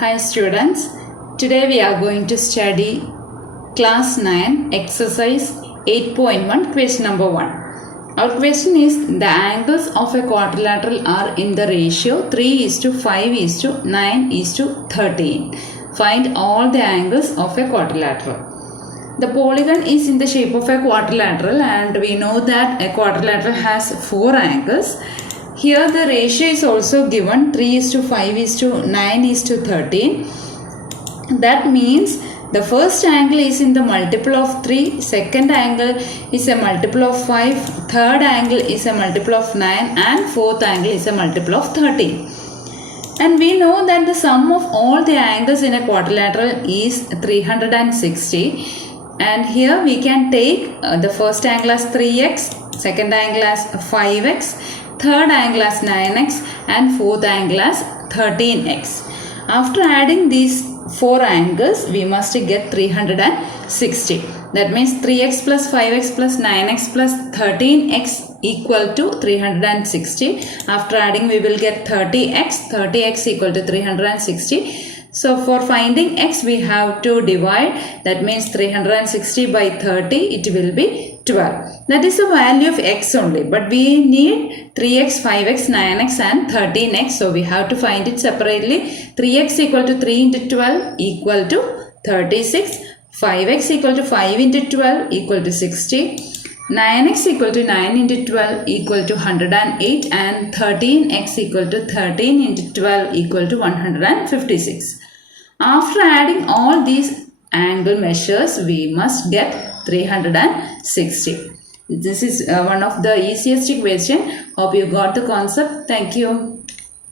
Hi students, today we are going to study class 9 exercise 8.1 question number 1. Our question is the angles of a quadrilateral are in the ratio 3:5:9:13. Find all the angles of a quadrilateral. The polygon is in the shape of a quadrilateral and we know that a quadrilateral has 4 angles. Here the ratio is also given 3:5:9:13. That means the first angle is in the multiple of 3, second angle is a multiple of 5, third angle is a multiple of 9 and fourth angle is a multiple of 13. And we know that the sum of all the angles in a quadrilateral is 360. And here we can take the first angle as 3x, second angle as 5x, third angle as 9x and fourth angle as 13x. After adding these 4 angles, we must get 360. That means 3x plus 5x plus 9x plus 13x equal to 360. After adding, we will get 30x. 30x equal to 360. So for finding x, we have to divide. That means 360 by 30, it will be 12. That is the value of x only. But we need 3x, 5x, 9x and 13x. So we have to find it separately. 3x equal to 3 into 12 equal to 36. 5x equal to 5 into 12 equal to 60. 9x equal to 9 into 12 equal to 108 and 13x equal to 13 into 12 equal to 156. After adding all these angle measures, we must get 360. This is one of the easiest question. Hope you got the concept. Thank you.